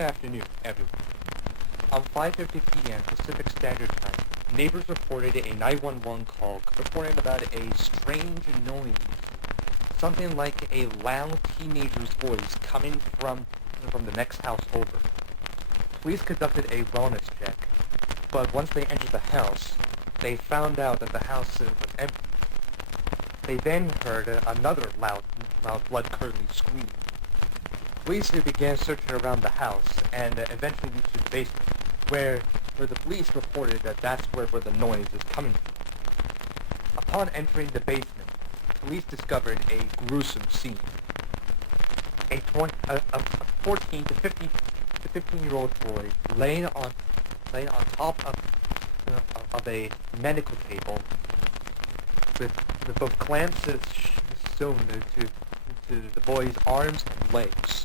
afternoon, everyone. On 5:50 p.m. Pacific Standard Time, neighbors reported a 911 call reporting about a strange noise, something like a loud teenager's voice coming from the next house over. Police conducted a wellness check, but once they entered the house, they found out that the house was empty. They then heard another loud blood-curdling scream. Police began searching around the house and eventually reached the basement, where the police reported that that's where the noise is coming from. Upon entering the basement, police discovered a gruesome scene. A 14 to 15-year-old boy laying on top of a medical table with both clamps sewn to the boy's arms and legs.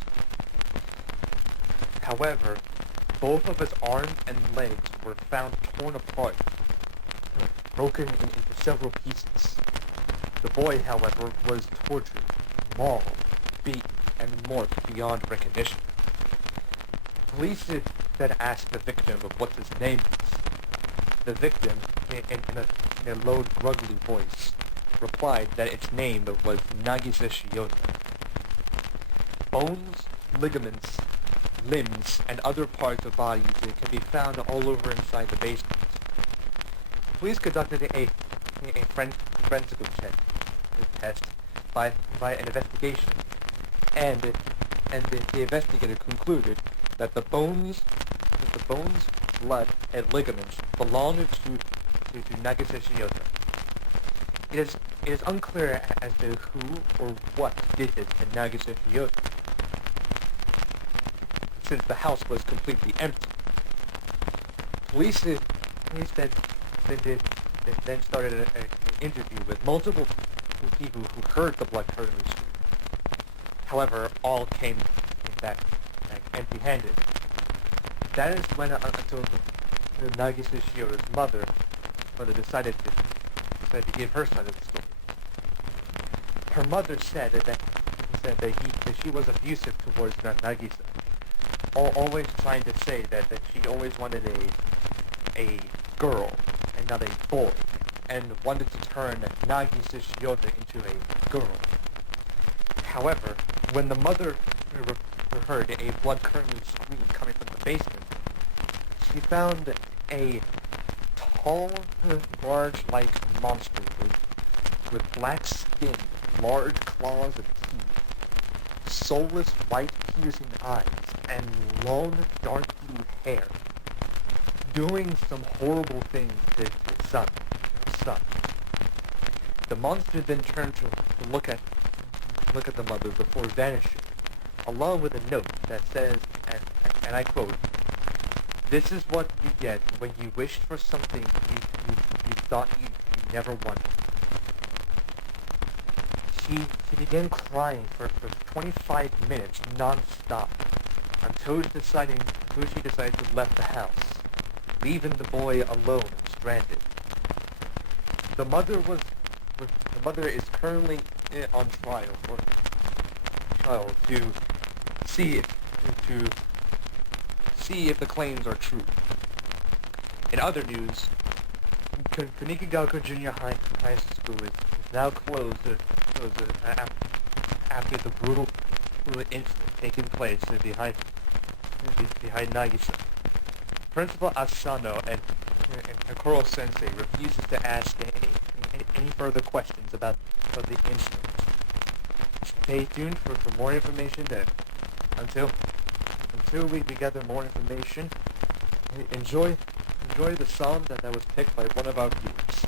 However, both of his arms and legs were found torn apart, broken into several pieces. The boy, however, was tortured, mauled, beaten, and morphed beyond recognition. Police then asked the victim of what his name was. The victim, in a low, gruggly voice, replied that its name was Nagisa Shiota. Bones, ligaments, limbs, and other parts of bodies can be found all over inside the basement. Police conducted a forensic test by an investigation, and the investigator concluded that the bones, blood, and ligaments belonged to Nagisa Shiota. It is unclear as to who or what did this to Nagisa Shiota, since the house was completely empty. Police then started an interview with multiple people who heard the blood-curdling scream. However, all came back empty-handed. That is when until the Nagisa Shiota's mother decided to give her side of the story. Her mother said that she was abusive towards Nagisa, always trying to say that she always wanted a girl and not a boy, and wanted to turn Nagisa Shiota into a girl. However, when the mother heard a blood-curdling scream coming from the basement, she found a tall, barge-like monster with black skin, large claws of teeth, soulless white piercing eyes, and long dark blue hair, doing some horrible things to his son. The monster then turned to look at the mother before vanishing, along with a note that says, and I quote, "This is what you get when you wished for something you thought you never wanted." She began crying for 25 minutes non-stop until she decided to leave the house, leaving the boy alone and stranded. The mother is currently on trial to see if the claims are true. In other news, Kunikigaoka Junior High School is now closed after the brutal incident taking place behind Nagisa. Principal Asano and Koro Sensei refuses to ask any further questions about the incident. Stay tuned for more information then. Until we gather more information, enjoy the song that was picked by one of our viewers.